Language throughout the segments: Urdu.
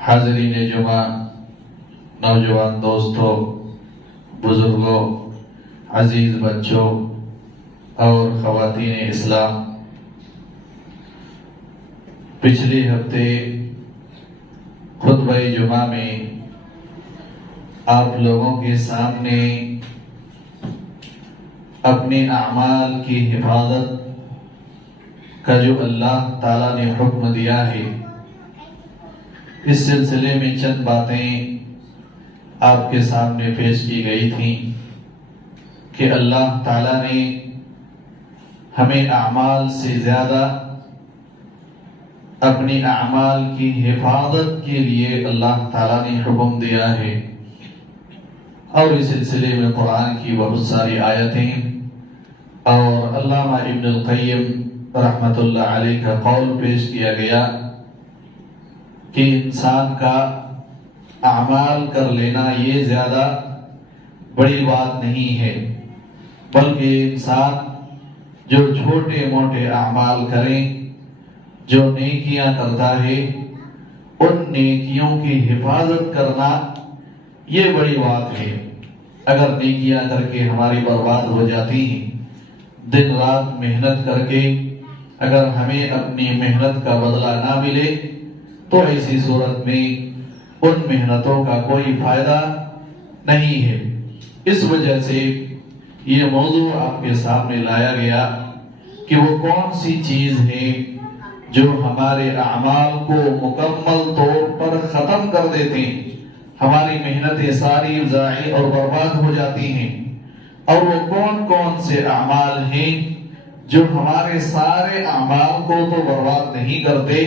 حاضرین جمعہ، نوجوان دوستوں، بزرگوں، عزیز بچوں اور خواتین اسلام، پچھلے ہفتے خطبہ جمعہ میں آپ لوگوں کے سامنے اپنے اعمال کی حفاظت کا جو اللہ تعالیٰ نے حکم دیا ہے، اس سلسلے میں چند باتیں آپ کے سامنے پیش کی گئی تھیں کہ اللہ تعالیٰ نے ہمیں اعمال سے زیادہ اپنے اعمال کی حفاظت کے لیے اللہ تعالیٰ نے حکم دیا ہے، اور اس سلسلے میں قرآن کی بہت ساری آیتیں اور علامہ ابن القیم رحمۃ اللہ علیہ کا قول پیش کیا گیا کہ انسان کا اعمال کر لینا یہ زیادہ بڑی بات نہیں ہے، بلکہ انسان جو چھوٹے موٹے اعمال کریں، جو نیکیاں کرتا ہے، ان نیکیوں کی حفاظت کرنا یہ بڑی بات ہے۔ اگر نیکیاں کر کے ہماری برباد ہو جاتی ہیں، دن رات محنت کر کے اگر ہمیں اپنی محنت کا بدلہ نہ ملے تو ایسی صورت میں ان محنتوں کا کوئی فائدہ نہیں ہے۔ اس وجہ سے یہ موضوع آپ کے سامنے لایا گیا کہ وہ کون سی چیز ہے جو ہمارے اعمال کو مکمل طور پر ختم کر دیتے ہیں، ہماری محنتیں ساری ضائع اور برباد ہو جاتی ہیں، اور وہ کون کون سے اعمال ہیں جو ہمارے سارے اعمال کو تو برباد نہیں کرتے،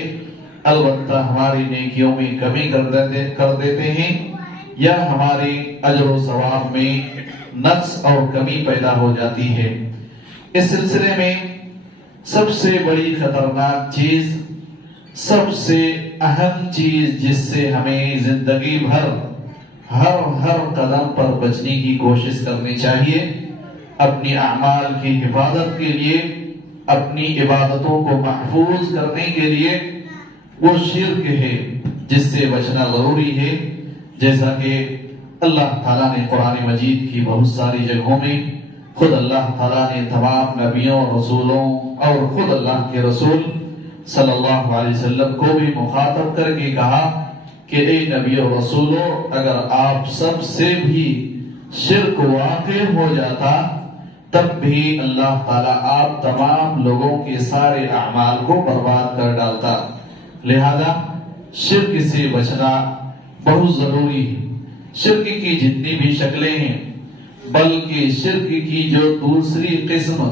البتہ ہماری نیکیوں میں کمی کر دیتے ہیں، یا ہمارے اجر و ثواب میں نقص اور کمی پیدا ہو جاتی ہے۔ اس سلسلے میں سب سے بڑی خطرناک چیز، سب سے اہم چیز جس سے ہمیں زندگی بھر ہر قدم پر بچنے کی کوشش کرنی چاہیے، اپنی اعمال کی حفاظت کے لیے، اپنی عبادتوں کو محفوظ کرنے کے لیے، وہ شرک ہے جس سے بچنا ضروری ہے، جیسا کہ اللہ تعالیٰ نے قرآن مجید کی بہت ساری جگہوں میں خود اللہ تعالیٰ نے تمام نبیوں رسولوں اور خود اللہ کے رسول صلی اللہ علیہ وسلم کو بھی مخاطب کر کے کہا کہ اے نبی و رسولوں، اگر آپ سب سے بھی شرک واقع ہو جاتا تب بھی اللہ تعالیٰ آپ تمام لوگوں کے سارے اعمال کو برباد کر ڈالتا۔ لہذا شرک سے بچنا بہت ضروری ہے۔ شرک کی جتنی بھی شکلیں ہیں، بلکہ شرک کی جو دوسری قسم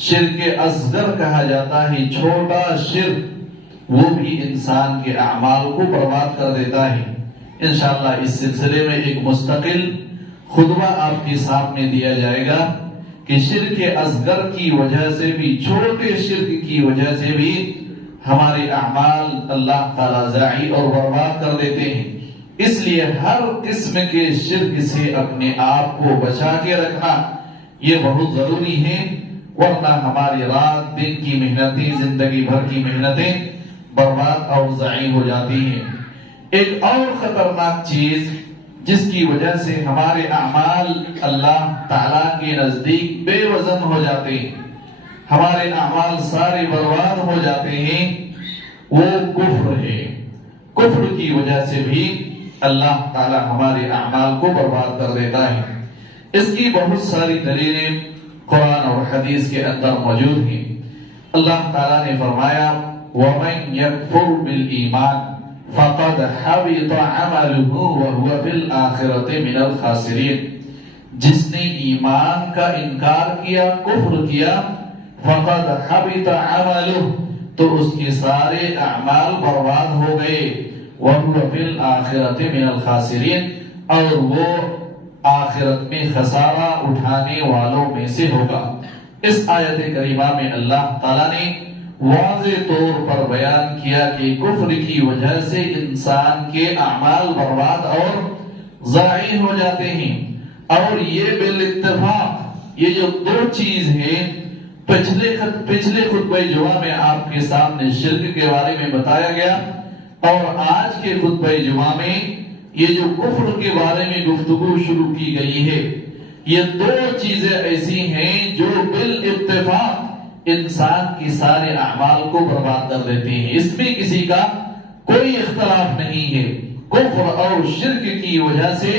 شرک اصغر کہا جاتا ہے، چھوٹا شرک، وہ بھی انسان کے اعمال کو برباد کر دیتا ہے۔ انشاءاللہ اس سلسلے میں ایک مستقل خطبہ آپ کے سامنے دیا جائے گا کہ شرک اصغر کی وجہ سے بھی، چھوٹے شرک کی وجہ سے بھی ہمارے اعمال اللہ تعالیٰ ضائع اور برباد کر دیتے ہیں۔ اس لیے ہر قسم کے شرک سے اپنے آپ کو بچا کے رکھنا یہ بہت ضروری ہے، ورنہ ہماری رات دن کی محنتیں، زندگی بھر کی محنتیں برباد اور ضائع ہو جاتی ہیں۔ ایک اور خطرناک چیز جس کی وجہ سے ہمارے اعمال اللہ تعالیٰ کے نزدیک بے وزن ہو جاتے ہیں، ہمارے اعمال سارے برباد ہو جاتے ہیں، وہ کفر ہے۔ کفر کی وجہ سے بھی اللہ تعالیٰ ہمارے اعمال کو برباد کر دیتا ہے۔ اس کی بہت ساری دلیلیں قرآن اور حدیث کے اندر موجود ہیں۔ اللہ تعالیٰ نے فرمایا وَمَن يَكْفُرْ بِالْإِيمَانِ فَقَدْ حَبِطَ عَمَلُهُ وَهُوَ فِي الْآخِرَةِ مِنَ الْخَاسِرِينَ، جس نے ایمان کا انکار کیا، کفر کیا، فَقَدْ حَبِطَ عَمَلُهُ، تو اس کے سارے اعمال برباد ہو گئے، وَهُوَ فِي الْآخِرَةِ مِنَ الْخَاسِرِينَ، اور وہ آخرت میں خسارہ اٹھانے والوں میں سے ہوگا۔ اس آیت کریمہ میں اللہ تعالیٰ نے واضح طور پر بیان کیا کہ کفر کی وجہ سے انسان کے اعمال برباد اور ضائع ہو جاتے ہیں، اور یہ بالاتفاق یہ جو دو چیز ہے، پچھلے خطبہ جمعہ میں آپ کے سامنے شرک کے بارے میں بتایا گیا، اور آج کے خطبہ جمعہ میں یہ جو کفر کے بارے میں گفتگو شروع کی گئی ہے، یہ دو چیزیں ایسی ہیں جو بالاتفاق انسان کی سارے اعمال کو برباد کر دیتی ہیں، اس میں کسی کا کوئی اختلاف نہیں ہے۔ کفر اور شرک کی وجہ سے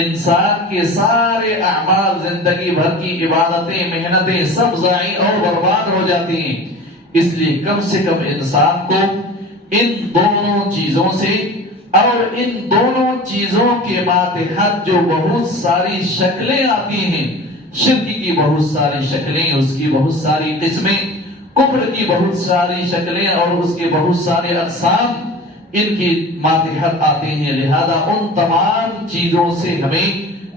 انسان کے سارے اعمال، زندگی بھر کی عبادتیں، محنتیں سب ضائع اور برباد ہو جاتی ہیں۔ اس لیے کم سے کم انسان کو ان دونوں چیزوں سے اور ان دونوں چیزوں کے ماتحت جو بہت ساری شکلیں آتی ہیں، شرک کی بہت ساری شکلیں، اس کی بہت ساری قسمیں، کفر کی بہت ساری شکلیں اور اس کے بہت سارے اقسام ان کی ماتحت آتے ہیں، لہذا ان تمام چیزوں سے ہمیں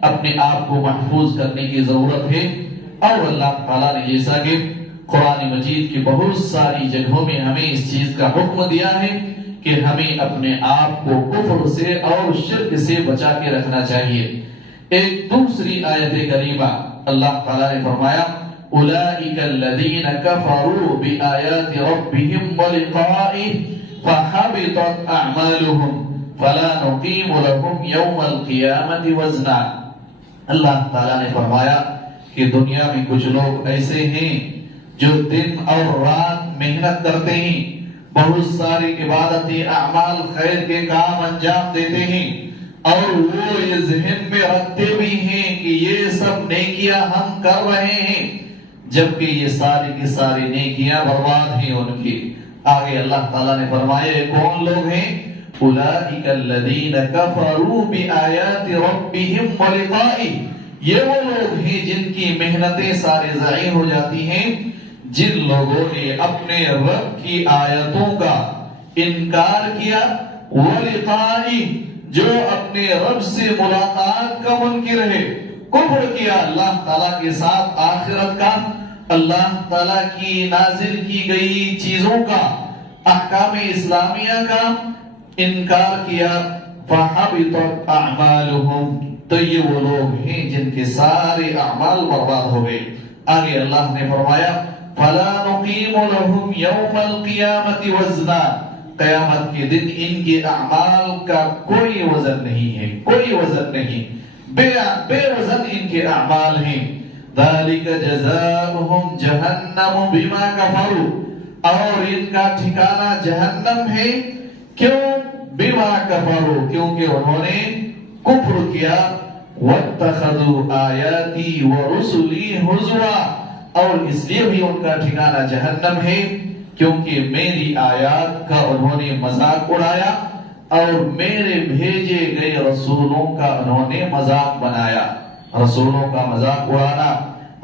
اپنے آپ کو محفوظ کرنے کی ضرورت ہے۔ اور اللہ تعالیٰ نے جیسا کہ قرآن مجید کی بہت ساری جگہوں میں ہمیں اس چیز کا حکم دیا ہے کہ ہمیں اپنے آپ کو کفر سے اور شرک سے بچا کے رکھنا چاہیے۔ ایک دوسری آیت کریمہ اللہ تعالیٰ نے فرمایا اولئک الذین کفروا بآیات ربہم ولقائہ فحبطت اعمالهم فلا نقیم لهم یوم القیامت وزنا۔ اللہ تعالیٰ نے فرمایا کہ دنیا میں کچھ لوگ ایسے ہیں جو دن اور رات محنت کرتے ہیں، بہت ساری عبادتیں، اعمال خیر کے کام انجام دیتے ہیں، اور وہ یہ ذہن میں رکھتے بھی ہیں کہ یہ سب نیکیاں ہم کر رہے ہیں، جبکہ یہ ساری کی ساری نیکیاں برباد ہیں ان کی۔ آگے اللہ تعالیٰ نے فرمایا یہ کون لوگ ہیں؟ اولئک الذین کفروا بآیات ربہم ولقائہ، یہ وہ لوگ ہیں جن کی محنتیں سارے ضائع ہو جاتی ہیں، جن لوگوں نے اپنے رب کی آیتوں کا انکار کیا، ولقائہ جو اپنے رب سے ملاقات کا منکر ہے، کفر کیا اللہ تعالیٰ کے ساتھ، آخرت کا، اللہ تعالیٰ کی نازل کی گئی چیزوں کا، احکام اسلامیہ کا انکار کیا، فحبطت اعمالهم، تو یہ وہ لوگ ہیں جن کے سارے اعمال برباد ہو گئے۔ آگے اللہ نے فرمایا فلا نقیم لهم یوم القیامت وزنا، قیامت کے دن ان کے اعمال کا کوئی وزن نہیں ہے، کوئی وزن نہیں، بے وزن ان کے اعمال ہیں۔ ذالک جزاؤہم جہنم بما کفروا، اور ان کا ٹھکانہ جہنم ہے، کیوں؟ بما کفروا، کیونکہ انہوں نے کفر کیا، واتخذوا آیاتی ورسلی ہزوا، اور اس لیے بھی ان کا ٹھکانہ جہنم ہے کیونکہ میری آیات کا انہوں نے مذاق اڑایا اور میرے بھیجے گئے رسولوں کا انہوں نے مذاق بنایا۔ رسولوں کا مذاق اڑانا،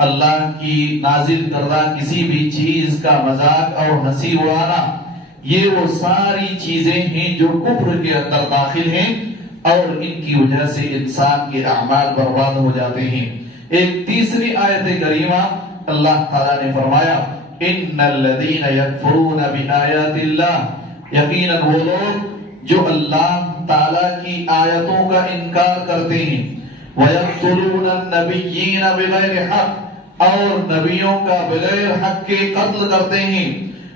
اللہ کی نازل کردہ کسی بھی چیز کا مذاق اور ہنسی اڑانا، یہ وہ ساری چیزیں ہیں جو کفر کے اندر داخل ہیں اور ان کی وجہ سے انسان کے اعمال برباد ہو جاتے ہیں۔ ایک تیسری آیت کریمہ اللہ تعالیٰ نے فرمایا ان الذین یکفرون بآیات اللہ، یقیناً وہ لوگ جو اللہ تعالیٰ کی آیتوں کا انکار کرتے ہیں، وَيَقْتُلُونَ النَّبِيِّينَ بِغَيْرِ حق، اور نبیوں کا بغیر حق کے قتل کرتے ہیں،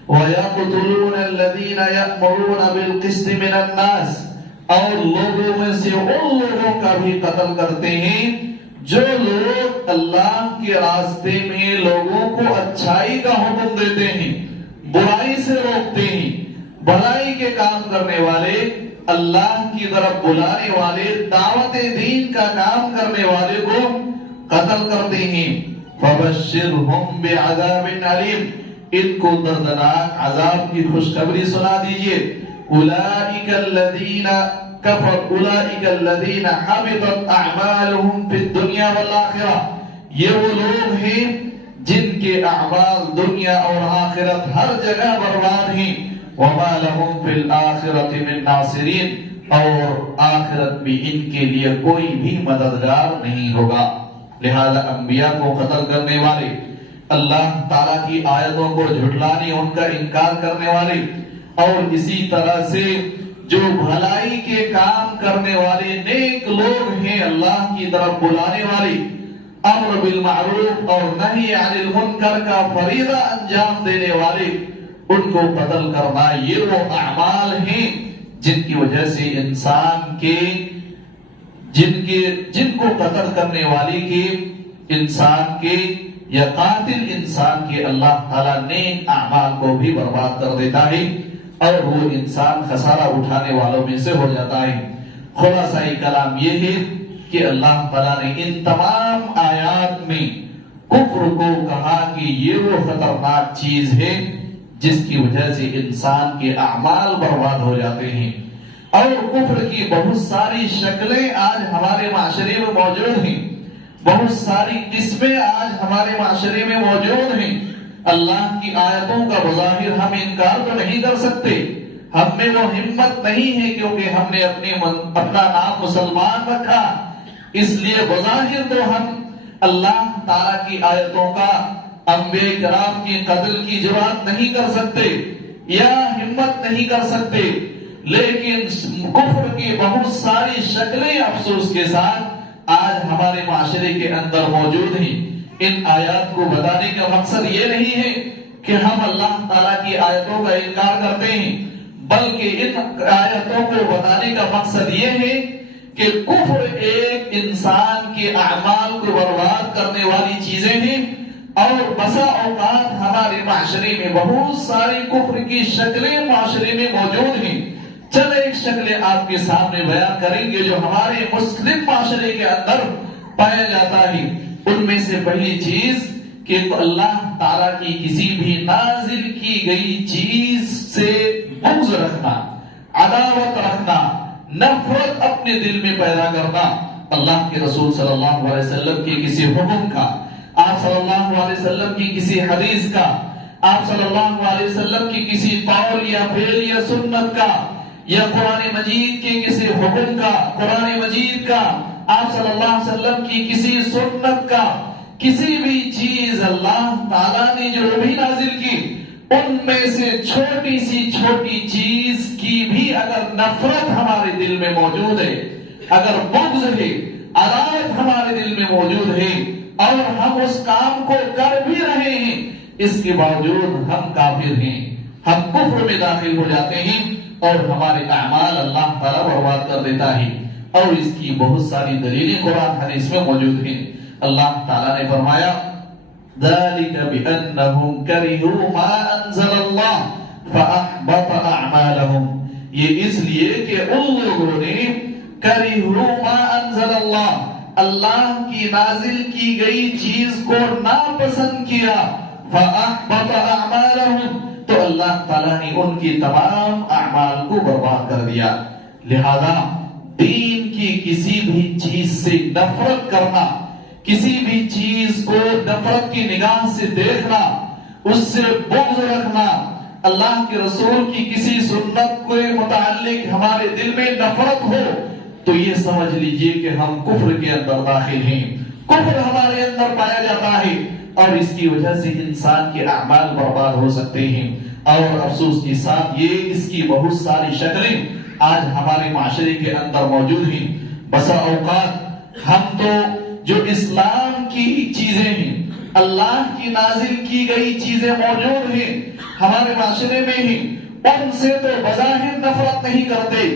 وَيَقْتُلُونَ الَّذِينَ يَأْمُرُونَ بِالْقِسْطِ مِنَ النَّاسِ، اور لوگوں میں سے ان لوگوں کا بھی قتل کرتے ہیں جو لوگ اللہ کے راستے میں لوگوں کو اچھائی کا حکم دیتے ہیں، برائی سے روکتے ہیں، بھلائی کے کام کرنے والے، اللہ کی طرف بلانے والے، دعوت دین کا کام کرنے والے کو قتل کرتے ہیں۔ فَبَشِّرْهُمْ بِعَذَابٍ عَلِيمٍ، ان کو دردناک عذاب کی خوشخبری سنا دیجئے۔ أُولَئِكَ الَّذِينَ کفر اولئک الذین حبطت اعمالهم فی الدنیا والآخرہ، یہ وہ لوگ ہیں جن کے اعمال دنیا اور آخرت ہر جگہ برباد ہیں، وما لهم فی الآخرۃ من ناصرین، اور آخرت بھی ان کے لیے کوئی بھی مددگار نہیں ہوگا۔ لہذا انبیاء کو قتل کرنے والے، اللہ تعالیٰ کی آیتوں کو جھٹلانے، ان کا انکار کرنے والے، اور اسی طرح سے جو بھلائی کے کام کرنے والے نیک لوگ ہیں، اللہ کی طرف بلانے والے، امر بالمعروف اور نہی عن المنکر کا فریضہ انجام دینے والے، ان کو قتل کرنا، یہ وہ اعمال ہیں جن کی وجہ سے انسان کے جن کو قتل کرنے والی کے انسان کے یا قاتل انسان کے اللہ تعالیٰ نیک اعمال کو بھی برباد کر دیتا ہے اور وہ انسان خسارہ اٹھانے والوں میں سے ہو جاتا ہے۔ خلاصہ کلام یہ ہے کہ اللہ تعالیٰ نے ان تمام آیات میں کفر کو کہا کہ یہ وہ خطرناک چیز ہے جس کی وجہ سے انسان کے اعمال برباد ہو جاتے ہیں، اور کفر کی بہت ساری شکلیں آج ہمارے معاشرے میں موجود ہیں، بہت ساری قسمیں آج ہمارے معاشرے میں موجود ہیں۔ اللہ کی آیتوں کا بظاہر ہم انکار تو نہیں کر سکتے، ہم میں وہ ہمت نہیں ہے کیونکہ ہم نے اپنا نام مسلمان رکھا، اس لیے بظاہر تو ہم اللہ تعالیٰ کی آیتوں کا انبیاء کرام کی قتل کی جرات نہیں کر سکتے یا ہمت نہیں کر سکتے، لیکن کفر کی بہت ساری شکلیں افسوس کے ساتھ آج ہمارے معاشرے کے اندر موجود ہیں۔ ان آیات کو بتانے کا مقصد یہ نہیں ہے کہ ہم اللہ تعالیٰ کی آیتوں کا انکار کرتے ہیں، بلکہ ان آیتوں کو بتانے کا مقصد یہ ہے کہ کفر ایک انسان کے اعمال کو برباد کرنے والی چیزیں ہیں، اور بسا اوقات ہمارے معاشرے میں بہت ساری کفر کی شکلیں معاشرے میں موجود ہیں۔ چل ایک شکل آپ کے سامنے بیان کریں گے جو ہمارے مسلم معاشرے کے اندر پایا جاتا ہے۔ ان میں سے پہلی چیز کہ اللہ تعالیٰ کی کسی بھی نازل کی گئی چیز سے بغض رکھنا، عداوت رکھنا، نفرت اپنے دل میں پیدا کرنا۔ اللہ کے رسول صلی اللہ علیہ وسلم کے کسی حکم کا، آپ صلی اللہ علیہ وسلم کی کسی حدیث کا، آپ صلی اللہ علیہ وسلم کی کسی قول یا فعل یا سنت کا، یا قرآن مجید کے کسی حکم کا، قرآن مجید کا، آپ صلی اللہ علیہ وسلم کی کسی سنت کا، کسی بھی چیز اللہ تعالیٰ نے جو بھی نازل کی، ان میں سے چھوٹی سی چھوٹی چیز کی بھی اگر نفرت ہمارے دل میں موجود ہے، اگر بغض ہے، عداوت ہمارے دل میں موجود ہے، اور ہم اس کام کو کر بھی رہے ہیں، اس کے باوجود ہم کافر ہیں، ہم کفر میں داخل ہو جاتے ہیں، اور ہمارے اعمال اللہ تعالیٰ برباد کر دیتا ہے۔ اور اس کی بہت ساری دلیلیں قرآن حدیث میں موجود ہیں۔ اللہ تعالیٰ نے فرمایا ذَلِكَ بِأَنَّهُمْ كَرِهُوا مَا أَنزَلَ اللَّهُ فَأَحْبَطَ أَعْمَالَهُمْ، یہ اس لیے کہ ان لوگوں نے كَرِهُوا مَا أَنزَلَ اللَّهُ، اللہ کی نازل کی گئی چیز کو ناپسند کیا، فَأَحْبَطَ أَعْمَالَهُمْ، تو اللہ تعالیٰ نے ان کی تمام اعمال کو برباد کر دیا۔ لہذا دین کی کسی بھی چیز سے نفرت کرنا، کسی بھی چیز کو نفرت کی نگاہ سے دیکھنا، اس سے بغض رکھنا، اللہ کے رسول کی کسی سنت کے متعلق ہمارے دل میں نفرت ہو، تو یہ سمجھ لیجئے کہ ہم کفر کے اندر داخل ہیں، کفر ہمارے اندر پایا جاتا ہے، اور اس کی وجہ سے انسان کے اعمال برباد ہو سکتے ہیں۔ اور افسوس کے ساتھ یہ اس کی بہت ساری شکلیں آج ہمارے معاشرے کے اندر موجود ہیں۔ بسا اوقات ہم تو جو اسلام کی چیزیں ہیں، اللہ کی نازل کی گئی چیزیں موجود ہیں ہمارے معاشرے میں ہی، ان سے تو بظاہر نفرت نہیں کرتے،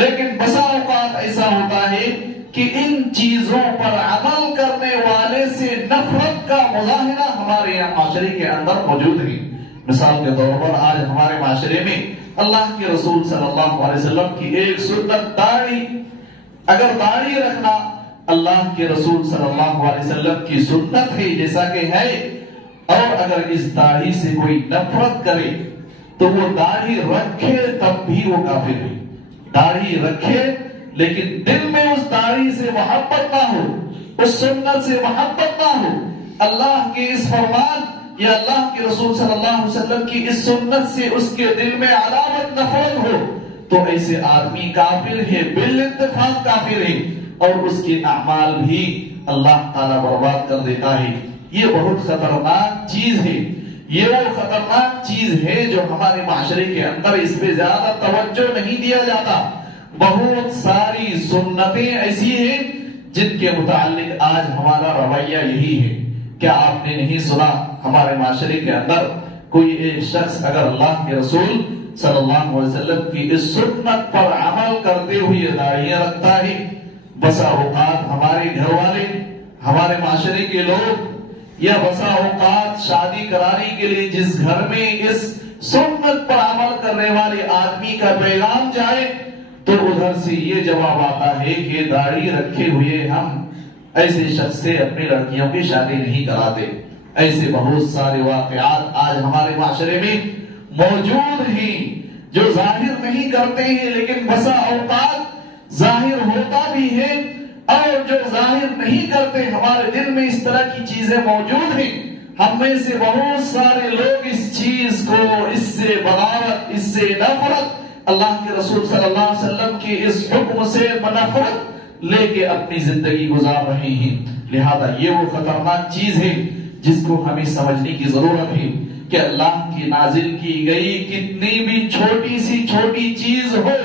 لیکن بسا اوقات ایسا ہوتا ہے کہ ان چیزوں پر عمل کرنے والے سے نفرت کا مظاہرہ ہمارے معاشرے کے اندر موجود ہے۔ مثال کے طور پر آج ہمارے معاشرے میں اللہ کے رسول صلی اللہ علیہ وسلم کی ایک سنت داڑھی، اگر داڑھی رکھنا اللہ کے رسول صلی اللہ علیہ وسلم کی سنت ہے جیسا کہ ہے، اور اگر اس داڑھی سے کوئی نفرت کرے تو وہ داڑھی رکھے تب بھی وہ کافر ہے۔ داڑھی رکھے لیکن دل میں اس داڑھی سے محبت نہ ہو، اس سنت سے محبت نہ ہو، اللہ کے اس فرمان یا اللہ کے رسول صلی اللہ علیہ وسلم کی اس سنت سے اس کے دل میں عداوت نفرت ہو، تو ایسے آدمی کافر ہے، بالاتفاق کافر ہے، اور اس کے اعمال بھی اللہ تعالیٰ برباد کر دیتا ہے۔ یہ بہت خطرناک چیز ہے، یہ وہ خطرناک چیز ہے جو ہمارے معاشرے کے اندر اس پہ زیادہ توجہ نہیں دیا جاتا۔ بہت ساری سنتیں ایسی ہیں جن کے متعلق آج ہمارا رویہ یہی ہے۔ کیا آپ نے نہیں سنا ہمارے معاشرے کے اندر کوئی ایک شخص اگر اللہ کے رسول صلی اللہ علیہ وسلم کی اس سنت پر عمل کرتے ہوئے داڑیاں رکھتا ہے، بسا اوقات ہمارے گھر والے، ہمارے معاشرے کے لوگ، یا بسا اوقات شادی کرانے کے لیے جس گھر میں اس سنت پر عمل کرنے والے آدمی کا پیغام جائے تو ادھر سے یہ جواب آتا ہے کہ داڑھی رکھے ہوئے ہم ایسے شخص سے اپنی لڑکیوں کی شادی نہیں کراتے۔ ایسے بہت سارے واقعات آج ہمارے معاشرے میں موجود ہیں جو ظاہر نہیں کرتے ہیں، لیکن بسا اوقات ظاہر ہوتا بھی ہے، اور جو ظاہر نہیں کرتے ہمارے دل میں اس طرح کی چیزیں موجود ہیں۔ ہم میں سے بہت سارے لوگ اس چیز کو، اس سے بغاوت، اس سے نفرت، اللہ کے رسول صلی اللہ علیہ وسلم کی اس حکم سے نفرت لے کے اپنی زندگی گزار رہے ہیں۔ لہذا یہ وہ خطرناک چیز ہے جس کو ہمیں سمجھنے کی ضرورت ہے کہ اللہ کی نازل کی گئی کتنی بھی چھوٹی سی چھوٹی چیز ہو،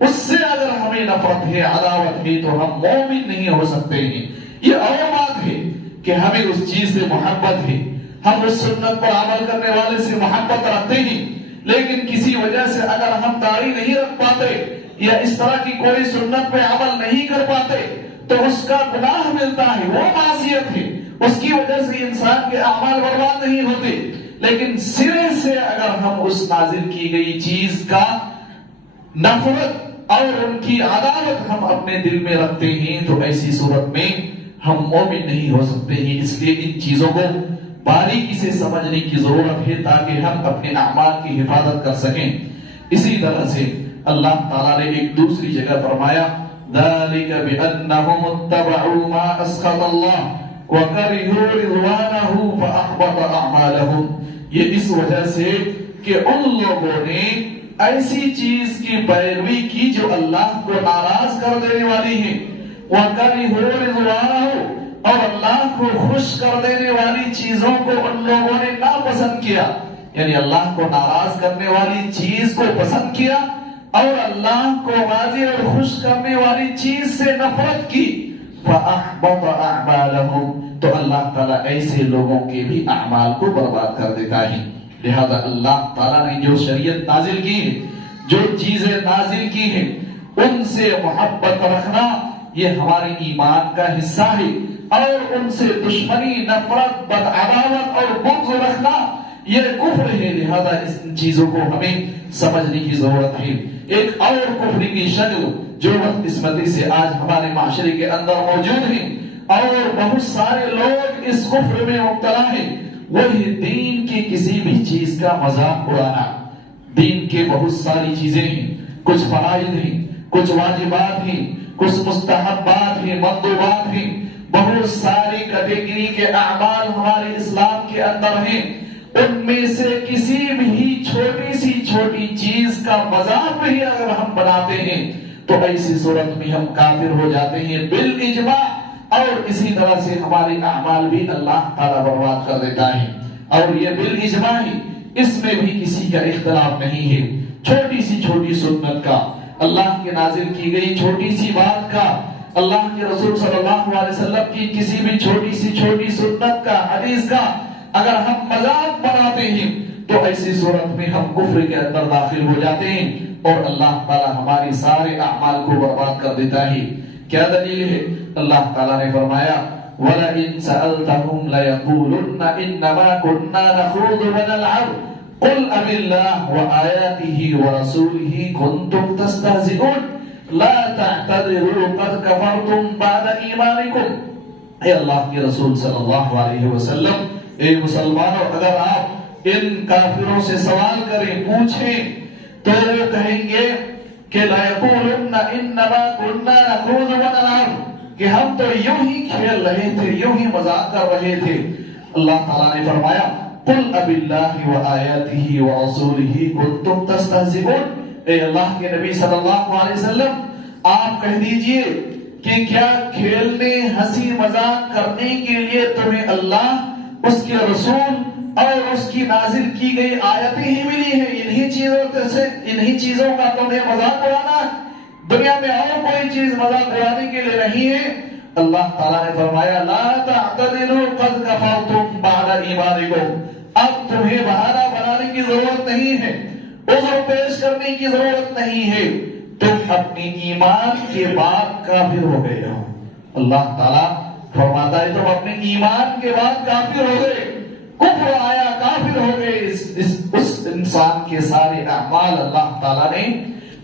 اس سے اگر ہمیں نفرت ہے، عداوت ہے، تو ہم مومن نہیں ہو سکتے ہیں۔ یہ اور بات ہے کہ ہمیں اس چیز سے محبت ہے، ہم اس سنت پر عمل کرنے والے سے محبت رکھتے ہیں، لیکن کسی وجہ سے اگر ہم داڑھی نہیں رکھ پاتے یا اس طرح کی کوئی سنت پہ عمل نہیں کر پاتے تو اس کا گناہ ملتا ہے، وہ معصیت ہے، اس کی وجہ سے انسان کے اعمال برباد نہیں ہوتے۔ لیکن سرے سے اگر ہم اس نازل کی گئی چیز کا نفرت اور ان کی عداوت ہم اپنے دل میں رکھتے ہیں تو ایسی صورت میں ہم مومن نہیں ہو سکتے ہیں۔ اس لیے ان چیزوں کو باریکی سے سمجھنے کی ضرورت ہے تاکہ ہم اپنے اعمال کی حفاظت کر سکیں۔ اسی طرح سے اللہ تعالیٰ نے ایک دوسری جگہ فرمایا ذَلِكَ بِأَنَّهُمُ اتَّبَعُوا مَا أَسْخَطَ اللَّهُ وَكَرِهُوا رِضْوَانَهُ فَأَحْبَطَ أَعْمَالَهُمْ، یہ اس وجہ سے کہ ان لوگوں نے ایسی چیز کی پیروی کی جو اللہ کو ناراض کر دینے والی ہے، وَكَرِهُوا رِضْوَانَهُ، اور اللہ کو خوش کر دینے والی چیزوں کو ان لوگوں نے ناپسند کیا، یعنی اللہ کو ناراض کرنے والی چیز کو پسند کیا اور اللہ کو راضی اور خوش کرنے والی چیز سے نفرت کی، فَأَحْبَطَ أَعْمَالَهُمْ، تو اللہ تعالیٰ ایسے لوگوں کے بھی اعمال کو برباد کر دیتا ہے۔ لہذا اللہ تعالیٰ نے جو شریعت نازل کی ہے، جو چیزیں نازل کی ہیں، ان سے محبت رکھنا یہ ہمارے ایمان کا حصہ ہے، اور ان سے دشمنی، نفرت، بدعداوت اور بغض رکھنا یہ کفر ہے۔ لہذا اس چیزوں کو ہمیں سمجھنے کی ضرورت ہے۔ ایک اور کفر کی شکل جو بدقسمتی سے آج ہمارے معاشرے کے اندر موجود ہے اور بہت سارے لوگ اس کفر میں مبتلا ہیں، وہی دین کی کسی بھی چیز کا مذاق اڑانا۔ دین کے بہت ساری چیزیں ہیں، کچھ فرائض ہیں، کچھ واجبات ہیں، کچھ مستحبات ہیں، مندوبات ہیں، بہت ساری کیٹیگری کے اعمال ہمارے اسلام کے اندر ہیں۔ ان میں سے کسی بھی چھوٹی سی چھوٹی چیز کا مذاق بھی اگر ہم بناتے ہیں تو ایسی صورت میں ہم کافر ہو جاتے ہیں بالاجماع، اور اسی طرح سے ہمارے اعمال بھی اللہ تعالیٰ برباد کر دیتا ہے، اور یہ بالاجماع ہی، اس میں بھی کسی کا اختلاف نہیں ہے۔ چھوٹی سی چھوٹی سنت کا، اللہ کے نازل کی گئی چھوٹی سی بات کا، اللہ کے رسول صلی اللہ علیہ وسلم کی کسی بھی چھوٹی سی چھوٹی سنت کا، حدیث کا اگر ہم مذاق بناتے ہیں تو ایسی صورت میں ہم کفر کے اندر داخل ہو جاتے ہیں اور اللہ تعالیٰ ہمارے سارے اعمال کو برباد کر دیتا ہے۔ کیا دلیل ہے؟ اللہ تعالیٰ نے فرمایا وَلَئِن سَأَلْتَهُمْ لَيَقُولُنَّ إِنَّمَا كُنَّا نَخُوضُ وَنَلْعَبُ قُلْ أَبِاللَّهِ وَآيَاتِهِ وَرَسُولِهِ كُنتُمْ تَسْتَهْزِئُونَ لَا تَعْتَذِرُوا قَدْ كَفَرْتُمْ بَعْدَ إِيمَانِكُمْ۔ اے اللہ کے رسول صلی اللہ علیہ وسلم، اے مسلمانوں، اگر آپ ان کافروں سے سوال کریں، پوچھیں، تو وہ کہیں گے کہ لَيَقُولُنَّ إِنَّمَا كُنَّا نَخُوضُ وَنَلْعَبُ، کہ ہم تو یوں ہی کھیل رہے تھے، یوں ہی مذاق کر رہے تھے۔ اللہ تعالیٰ نے فرمایا قُلْ أَبِاللَّهِ وَآيَاتِهِ وَرَسُولِهِ كُنتُمْ تَسْتَهْزِئُونَ، اے اللہ کے نبی صلی اللہ علیہ وسلم، آپ کہہ دیجئے کہ کیا کھیلنے، ہنسی مذاق کرنے کے لیے تمہیں اللہ، اس کے رسول اور اس کی نازل کی گئی آیتیں ہی ملی ہیں؟ انہی چیزوں کا تمہیں مذاق اڑانا، دنیا میں اور کوئی چیز مذاق اڑانے کے لیے نہیں ہے؟ اللہ تعالیٰ نے فرمایا لا تعتذروا قد كفرتم بعد ایمانکم، اب تمہیں بہانہ بنانے کی ضرورت نہیں ہے، عذر پیش کرنے کی ضرورت نہیں ہے، تم اپنی ایمان کے بعد کافر ہو گئے ہو۔ اللہ تعالیٰ فرماتا ہے تم اپنے ایمان کے بعد کافر ہو گئے، کفر آیا، کافر ہو گئے، اس انسان کے سارے اعمال اللہ تعالیٰ نے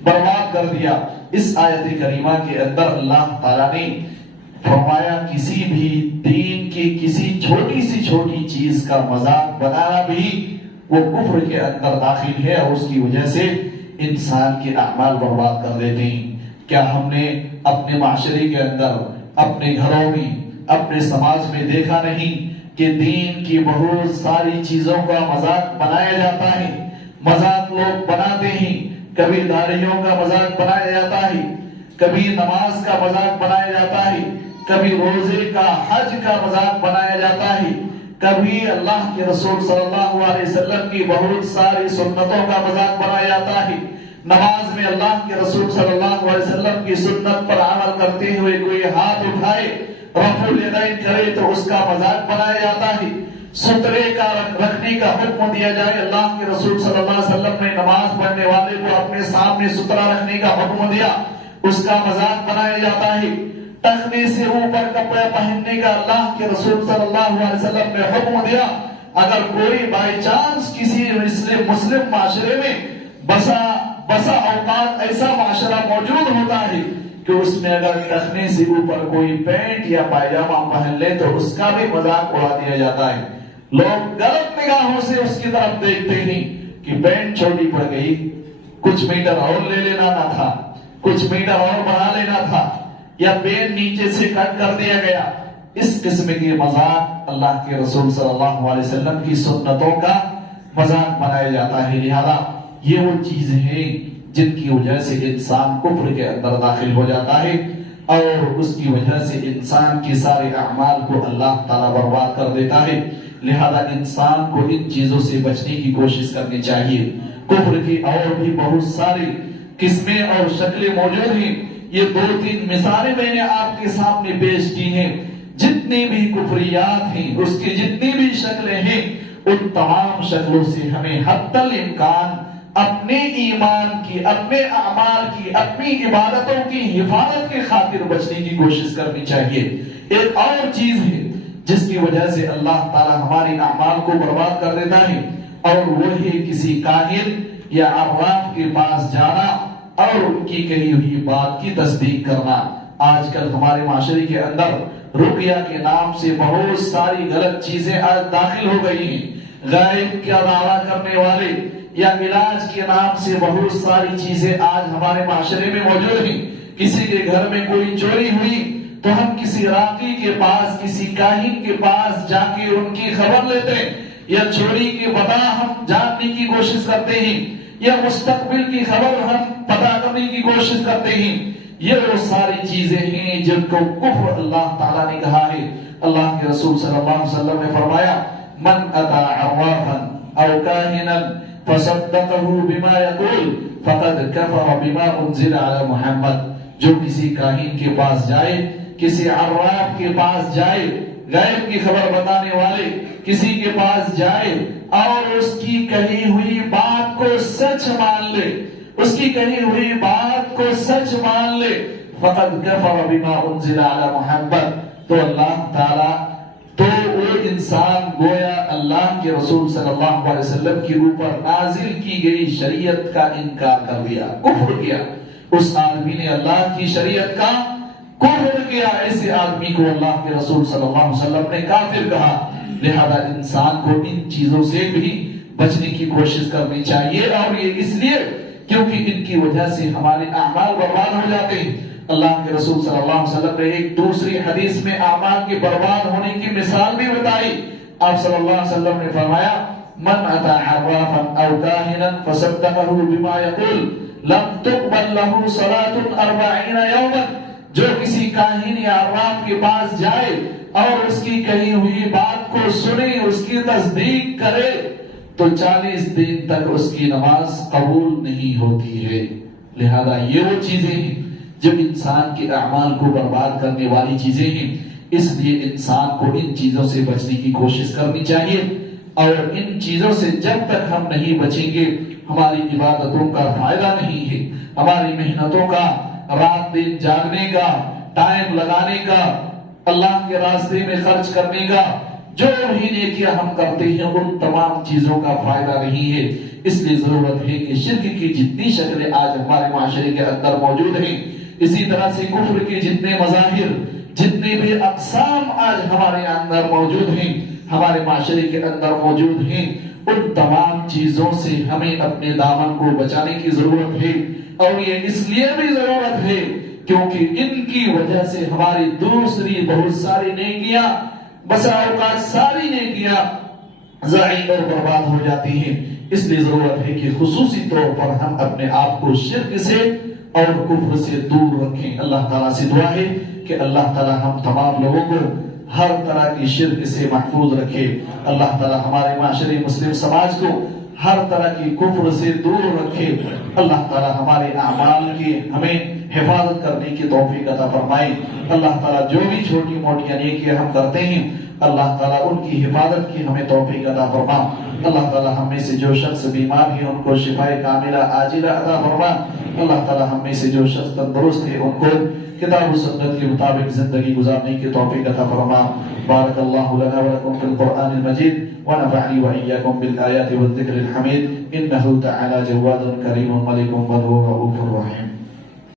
برباد کر دیا۔ اس آیت کریمہ کے اندر اللہ تعالیٰ نے فرمایا کسی بھی دین کی کسی چھوٹی سی چھوٹی چیز کا مذاق بنانا بھی وہ کفر کے اندر داخل ہے، اور اس کی وجہ سے انسان کے اعمال برباد کر دیتے ہیں۔ کیا ہم نے اپنے معاشرے کے اندر، اپنے گھروں میں، اپنے سماج میں دیکھا نہیں کہ دین کی بہت ساری چیزوں کا مذاق بنایا جاتا ہے؟ مذاق لوگ بناتے ہیں، کبھی داڑھیوں کا مذاق بنایا جاتا ہے، کبھی نماز کا مذاق بنایا جاتا ہے، کبھی روزے کا، حج کا مذاق بنایا جاتا ہے، کبھی اللہ کے رسول صلی اللہ علیہ وسلم کی بہت ساری سنتوں کا مذاق بنایا جاتا ہے۔ نماز میں اللہ کے رسول صلی اللہ علیہ وسلم کی سنت پر عمل کرتے ہوئے کوئی ہاتھ اٹھائے، رفع الیدین کرے تو اس کا مذاق بنایا جاتا ہے۔ سترے کا رکھنے کا حکم دیا جائے، اللہ کے رسول صلی اللہ علیہ وسلم نے نماز پڑھنے والے کو اپنے سامنے سترا رکھنے کا حکم دیا، اس کا مذاق بنایا جاتا ہے۔ ٹخنے سے اوپر کپڑے پہننے کا اللہ کے رسول صلی اللہ علیہ وسلم نے حکم دیا۔ اگر کوئی بائی چانس کسی مسلم معاشرے میں بسا اوقات ایسا معاشرہ موجود ہوتا ہے کہ اس میں اگر ٹخنے سے اوپر کوئی پینٹ یا پائجامہ پہن لے تو اس کا بھی مذاق اڑا دیا جاتا ہے۔ لوگ غلط نگاہوں سے اس کی طرف دیکھتے ہیں کہ پینٹ چھوٹی پڑ گئی، کچھ میٹر اور لے لینا نہ تھا، کچھ میٹر اور بڑھا لینا تھا، یا پین نیچے سے کٹ کر دیا گیا۔ اس قسم کے مذاق اللہ کے رسول صلی اللہ علیہ وسلم کی سنتوں کا مذاق بنایا جاتا ہے۔ لہذا یہ وہ چیزیں ہیں جن کی وجہ سے انسان کفر کے اندر داخل ہو جاتا ہے، اور اس کی وجہ سے انسان کے سارے اعمال کو اللہ تعالیٰ برباد کر دیتا ہے۔ لہذا انسان کو ان چیزوں سے بچنے کی کوشش کرنی چاہیے۔ کفر کی اور بھی بہت ساری قسمیں اور شکلیں موجود ہیں، یہ 2-3 مثالیں میں نے آپ کے سامنے پیش کی ہیں۔ جتنی بھی کفریات ہیں، اس کی جتنی بھی شکلیں ہیں، ان تمام شکلوں سے ہمیں حتی الامکان اپنے ایمان کی، اپنے اعمال کی، اپنی عبادتوں کی حفاظت کی خاطر بچنے کی کوشش کرنی چاہیے۔ ایک اور چیز ہے جس کی وجہ سے اللہ تعالی ہمارے اعمال کو برباد کر دیتا ہے، اور وہ ہے کسی کاہن یا عراف کے پاس جانا اور ان کی کہی ہوئی بات کی تصدیق کرنا۔ آج کل ہمارے معاشرے کے اندر رقیہ کے نام سے بہت ساری غلط چیزیں آج داخل ہو گئی ہیں۔ غائب کا دعویٰ کرنے والے یا علاج کے نام سے بہت ساری چیزیں آج ہمارے معاشرے میں موجود ہیں۔ کسی کے گھر میں کوئی چوری ہوئی تو ہم کسی راقی کے پاس، کسی کاہن کے پاس جا کے ان کی خبر لیتے ہیں، یا چوری کی وجہ ہم جاننے کی کوشش کرتے ہیں، یا مستقبل کی خبر ہم پتہ کرنے کی کوشش کرتے ہیں۔ یہ وہ ساری چیزیں ہیں جن کو کفر اللہ تعالیٰ نے کہا ہے۔ اللہ کے رسول صلی اللہ علیہ وسلم نے فرمایا من اتی عرافا او کاہنا فصدقه بما يقول فقد كفر بما انزل على محمد۔ جو کسی کاہن کے پاس جائے، کسی عراف کے پاس جائے، غیب کی خبر بتانے والے کسی کے پاس جائے اور اس کی کہی ہوئی بات کو سچ مان لے، اس کی کہی ہوئی بات کو سچ مان لے، فقد کفر بما انزل علی محمد، تو اللہ تعالی تو وہ انسان گویا اللہ کے رسول صلی اللہ علیہ وسلم کے اوپر نازل کی گئی شریعت کا انکار کر دیا، کفر کیا۔ اس آدمی نے اللہ کی شریعت کا کفر کیا، ایسے آدمی کو اللہ کے رسول صلی اللہ علیہ وسلم نے کافر کہا۔ لہذا انسان کو ان چیزوں سے بھی بچنے کی کوشش کرنی چاہیے، اور یہ اس لیے کیونکہ ان کی وجہ سے ہمارے اعمال برباد ہو جاتے ہیں۔ اللہ کے رسول صلی اللہ علیہ وسلم نے ایک دوسری حدیث میں اعمال کے برباد ہونے کی مثال بھی بتائی۔ آپ صلی اللہ علیہ وسلم نے فرمایا من اتی عرافا او کاہنا فصدقه بما يقول لم تقبل له صلاة 40 یوما۔ جو کسی کاہن یا عراف کے پاس جائے اور اس کی کہی ہوئی بات کو سنے، اس کی تصدیق کرے، تو 40 دن تک اس کی نماز قبول نہیں ہوتی ہے۔ لہذا یہ وہ چیزیں ہیں جو انسان کے اعمال کو برباد کرنے والی چیزیں ہیں، اس لیے انسان کو ان چیزوں سے بچنے کی کوشش کرنی چاہیے۔ اور ان چیزوں سے جب تک ہم نہیں بچیں گے ہماری عبادتوں کا فائدہ نہیں ہے، ہماری محنتوں کا، رات دن جاگنے کا، ٹائم لگانے کا، اللہ کے راستے میں خرچ کرنے کا، جو بھی نیکیاں ہم کرتے ہیں ان تمام چیزوں کا فائدہ نہیں ہے۔ اس لیے ضرورت ہے کہ شرک کی جتنی شکلیں آج ہمارے معاشرے کے اندر موجود ہیں، اسی طرح سے کفر کے جتنے مظاہر، جتنے بھی اقسام آج ہمارے اندر موجود ہیں، ہمارے معاشرے کے اندر موجود ہیں، ان تمام چیزوں سے ہمیں اپنے دامن کو بچانے کی ضرورت ہے۔ اور یہ اس لیے بھی ضرورت ہے کیونکہ ان کی وجہ سے ہماری دوسری بہت ساری نیکیاں، بسا اوقات ساری نیکیاں ضائع اور برباد ہو جاتی ہیں۔ اس لیے ضرورت ہے کہ خصوصی طور پر ہم اپنے آپ کو شرک سے اور کفر سے دور رکھیں۔ اللہ تعالیٰ سے دعا ہے کہ اللہ تعالیٰ ہم تمام لوگوں کو ہر طرح کی شرک سے محفوظ رکھے۔ اللہ تعالیٰ ہمارے معاشرے مسلم سماج کو ہر طرح کی کفر سے دور رکھے۔ اللہ تعالیٰ ہمارے اعمال کی ہمیں حفاظت کرنے کی توفیق عطا فرمائے۔ اللہ تعالیٰ جو بھی چھوٹی موٹی نیکیاں ہم کرتے ہیں اللہ تعالیٰ ان کی حفاظت کی ہمیں توفیق عطا فرما۔ اللہ تعالیٰ ہم میں سے جو شخص بیمار ہیں ان کو شفائے کاملہ عاجلہ عطا فرما۔ اللہ تعالیٰ ہم میں سے جو شخص تندرست ہے ان کو کتاب و سنت کے مطابق زندگی گزارنے کی توفیق عطا فرما۔ بارک اللہ لنا ولکم فی القرآن المجید ونفعني وإياكم بالآيات والذكر الحميد إنه تعالى جواد كريم ملك مدعو رؤوف رحيم۔